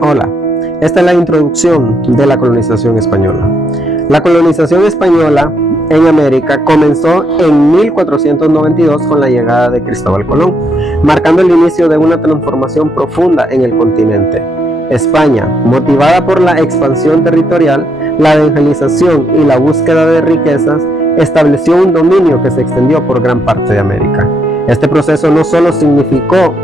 Hola, esta es la introducción de la colonización española. La colonización española en América comenzó en 1492 con la llegada de Cristóbal Colón, marcando el inicio de una transformación profunda en el continente. España, motivada por la expansión territorial, la evangelización y la búsqueda de riquezas, estableció un dominio que se extendió por gran parte de América. Este proceso no solo significó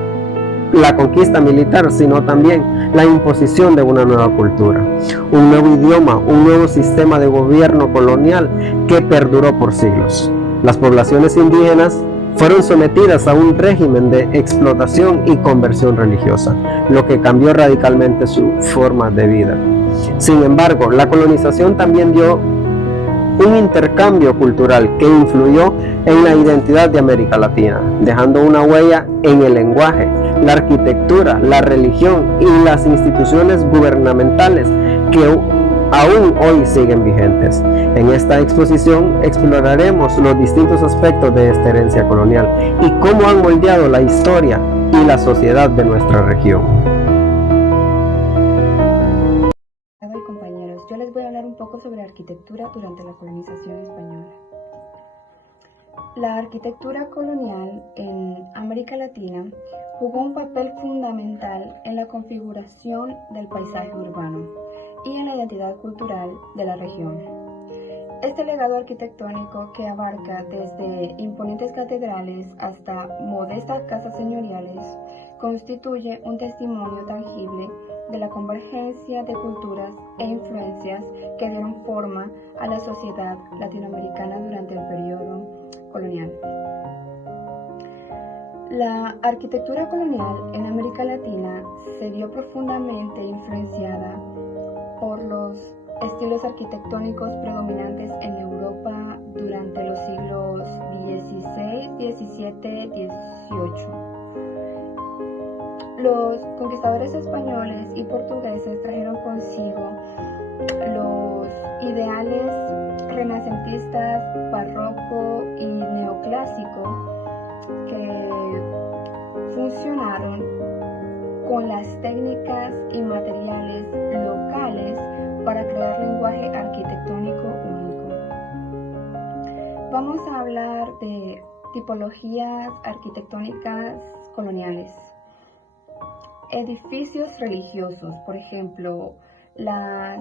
la conquista militar, sino también la imposición de una nueva cultura, un nuevo idioma, un nuevo sistema de gobierno colonial que perduró por siglos. Las poblaciones indígenas fueron sometidas a un régimen de explotación y conversión religiosa, lo que cambió radicalmente su forma de vida. Sin embargo, la colonización también dio un intercambio cultural que influyó en la identidad de América Latina, dejando una huella en el lenguaje, la arquitectura, la religión y las instituciones gubernamentales que aún hoy siguen vigentes. En esta exposición exploraremos los distintos aspectos de esta herencia colonial y cómo han moldeado la historia y la sociedad de nuestra región. Compañeros, yo les voy a hablar un poco sobre arquitectura durante la colonización española. La arquitectura colonial en América Latina jugó un papel fundamental en la configuración del paisaje urbano y en la identidad cultural de la región. Este legado arquitectónico, que abarca desde imponentes catedrales hasta modestas casas señoriales, constituye un testimonio tangible de la convergencia de culturas e influencias que dieron forma a la sociedad latinoamericana durante el periodo colonial. La arquitectura colonial en América Latina se vio profundamente influenciada por los estilos arquitectónicos predominantes en Europa durante los siglos XVI, XVII, XVIII. Los conquistadores españoles y portugueses trajeron consigo los ideales renacentistas, barroco y neoclásico que funcionaron con las técnicas y materiales locales para crear lenguaje arquitectónico único. Vamos a hablar de tipologías arquitectónicas coloniales. Edificios religiosos, por ejemplo, las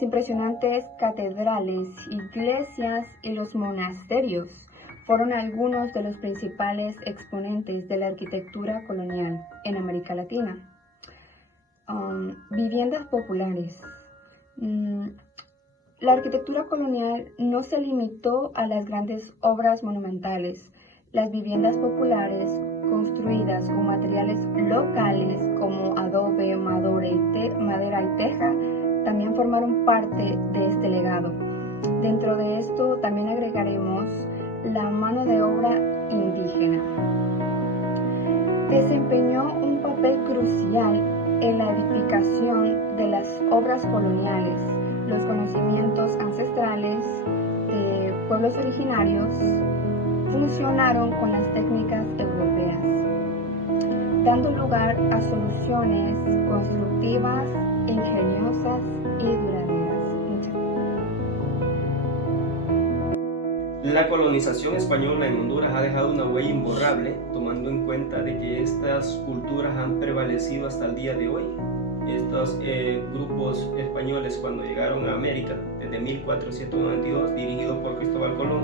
impresionantes catedrales, iglesias y los monasterios fueron algunos de los principales exponentes de la arquitectura colonial en América Latina. Viviendas populares. La arquitectura colonial no se limitó a las grandes obras monumentales. Las viviendas populares, construidas con materiales locales como adobe, madera y teja, también formaron parte de este legado. Dentro de esto también agregaremos la mano de obra indígena. Desempeñó un papel crucial en la edificación de las obras coloniales, los conocimientos ancestrales de pueblos originarios funcionaron con las técnicas europeas, dando lugar a soluciones constructivas, ingeniosas y duraderas. La colonización española en Honduras ha dejado una huella imborrable, tomando en cuenta de que estas culturas han prevalecido hasta el día de hoy. Estos grupos españoles, cuando llegaron a América desde 1492, dirigidos por Cristóbal Colón,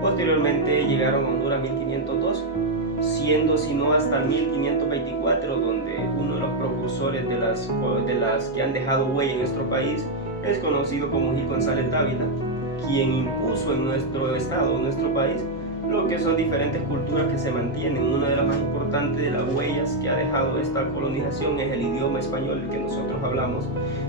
posteriormente llegaron a Honduras en 1502, siendo si no hasta el 1524 donde uno de los precursores de las que han dejado huella en nuestro país es conocido como Gil González Dávila, quien impuso en nuestro estado, en nuestro país, lo que son diferentes culturas que se mantienen. Una de las más importantes de las huellas que ha dejado esta colonización es el idioma español, el que nosotros hablamos,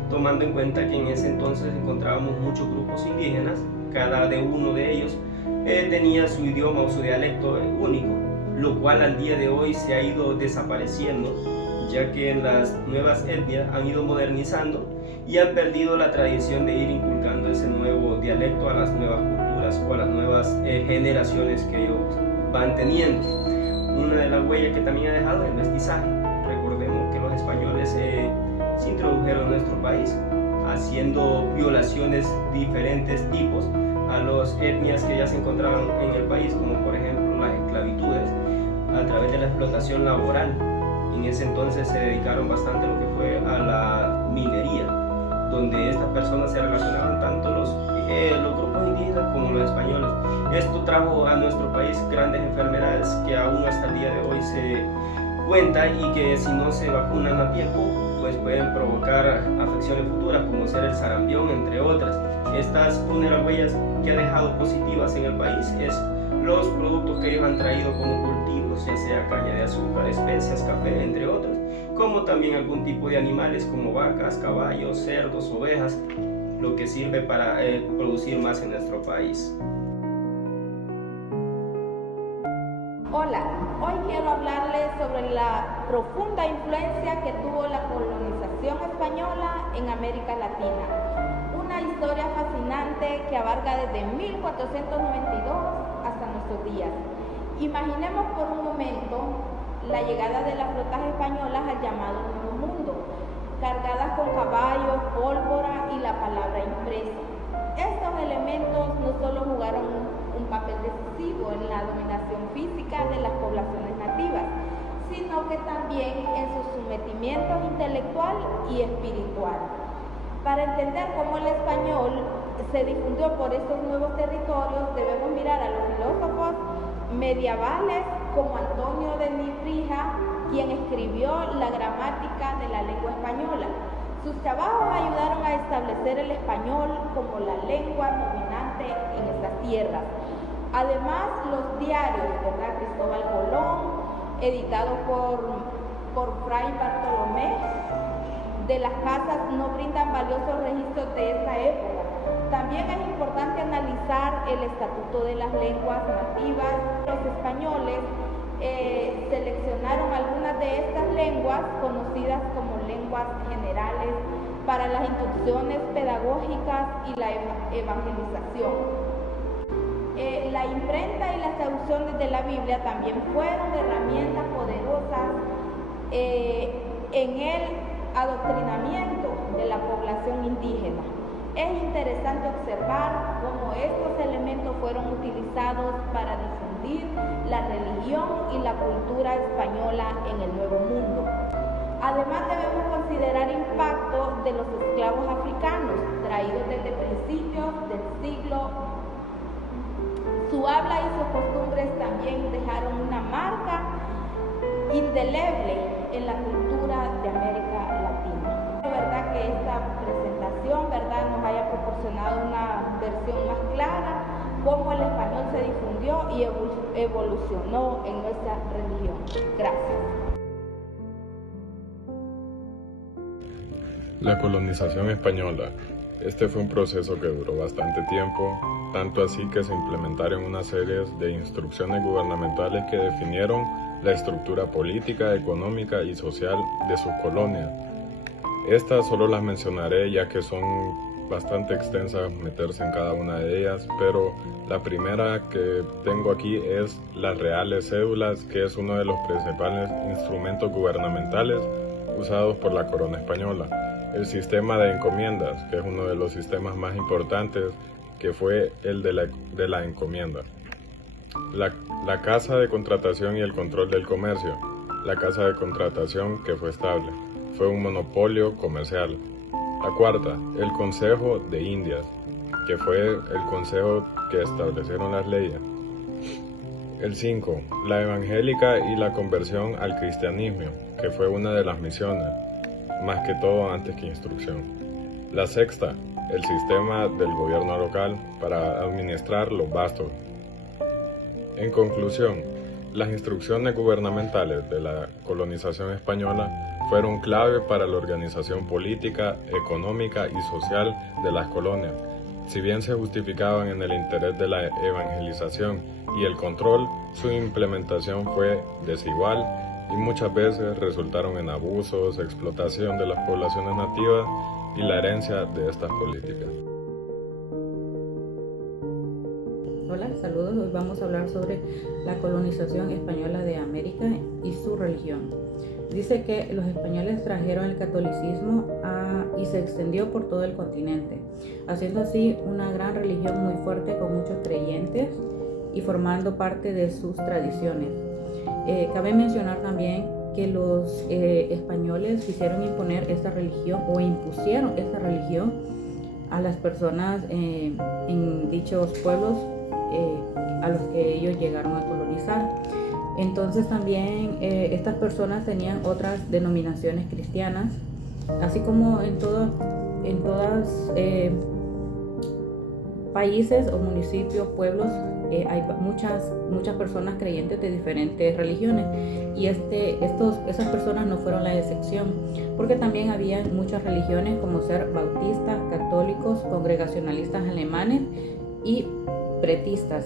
tomando en cuenta que en ese entonces encontrábamos muchos grupos indígenas, cada uno de ellos tenía su idioma o su dialecto único, lo cual al día de hoy se ha ido desapareciendo, ya que las nuevas etnias han ido modernizando y han perdido la tradición de ir inculcando ese nuevo dialecto a las nuevas culturas o a las nuevas generaciones que ellos van teniendo. Una de las huellas que también ha dejado es el mestizaje. Recordemos que los españoles país, haciendo violaciones de diferentes tipos a las etnias que ya se encontraban en el país, como por ejemplo las esclavitudes, a través de la explotación laboral. En ese entonces se dedicaron bastante a lo que fue a la minería, donde estas personas se relacionaban tanto los grupos indígenas como los españoles. Esto trajo a nuestro país grandes enfermedades que aún hasta el día de hoy se cuenta y que si no se vacunan a tiempo pues pueden provocar afecciones futuras como ser el sarampión, entre otras. Estas unas huellas que ha dejado positivas en el país es los productos que ellos han traído como cultivos, ya sea caña de azúcar, especias, café, entre otros, como también algún tipo de animales como vacas, caballos, cerdos, ovejas, lo que sirve para producir más en nuestro país. Hola, hoy quiero hablarles sobre la profunda influencia que tuvo la colonización española en América Latina. Una historia fascinante que abarca desde 1492 hasta nuestros días. Imaginemos por un momento la llegada de las flotas españolas al llamado Nuevo Mundo, cargadas con caballos, pólvora y la palabra impresa. Estos elementos no solo jugaron un papel decisivo en la dominación física de las poblaciones nativas, sino que también en su sometimiento intelectual y espiritual. Para entender cómo el español se difundió por estos nuevos territorios, debemos mirar a los filósofos medievales como Antonio de Nebrija, quien escribió la gramática de la lengua española. Sus trabajos ayudaron a establecer el español como la lengua dominante en estas tierras. Además, los diarios, ¿verdad? Cristóbal Colón, editados por Fray Bartolomé de las Casas, no brindan valiosos registros de esta época. También es importante analizar el Estatuto de las Lenguas Nativas. Los españoles seleccionaron algunas de estas lenguas, conocidas como lenguas generales, para las instrucciones pedagógicas y la evangelización. La imprenta y las traducciones de la Biblia también fueron herramientas poderosas en el adoctrinamiento de la población indígena. Es interesante observar cómo estos elementos fueron utilizados para difundir la religión y la cultura española en el Nuevo Mundo. Además, debemos considerar el impacto de los esclavos africanos traídos desde principios del siglo. Su habla y sus costumbres también dejaron una marca indeleble en la cultura de América Latina. Es verdad que esta presentación, ¿verdad?, nos haya proporcionado una versión más clara cómo el español se difundió y evolucionó en nuestra religión. Gracias. La colonización española. Este fue un proceso que duró bastante tiempo, tanto así que se implementaron una serie de instrucciones gubernamentales que definieron la estructura política, económica y social de sus colonias. Estas solo las mencionaré ya que son bastante extensas meterse en cada una de ellas, pero la primera que tengo aquí es las reales cédulas, que es uno de los principales instrumentos gubernamentales usados por la corona española. El sistema de encomiendas, que es uno de los sistemas más importantes, que fue el de la encomienda. La Casa de Contratación y el Control del Comercio. La Casa de Contratación, que fue estable, fue un monopolio comercial. La cuarta, el Consejo de Indias, que fue el consejo que establecieron las leyes. El 5, la evangélica y la conversión al cristianismo, que fue una de las misiones, más que todo antes que instrucción. La sexta, el sistema del gobierno local para administrar los bastos. En conclusión, las instrucciones gubernamentales de la colonización española fueron clave para la organización política, económica y social de las colonias. Si bien se justificaban en el interés de la evangelización y el control, su implementación fue desigual y muchas veces resultaron en abusos, explotación de las poblaciones nativas y la herencia de estas políticas. Hola, saludos. Hoy vamos a hablar sobre la colonización española de América y su religión. Dice que los españoles trajeron el catolicismo y se extendió por todo el continente, haciendo así una gran religión muy fuerte con muchos creyentes y formando parte de sus tradiciones. Cabe mencionar también que los españoles quisieron imponer esta religión o impusieron esta religión a las personas en dichos pueblos a los que ellos llegaron a colonizar. Entonces también estas personas tenían otras denominaciones cristianas, así como en todos países o municipios, pueblos, hay muchas personas creyentes de diferentes religiones, y esas personas no fueron la excepción, porque también había muchas religiones como ser bautistas, católicos, congregacionalistas alemanes y pretistas.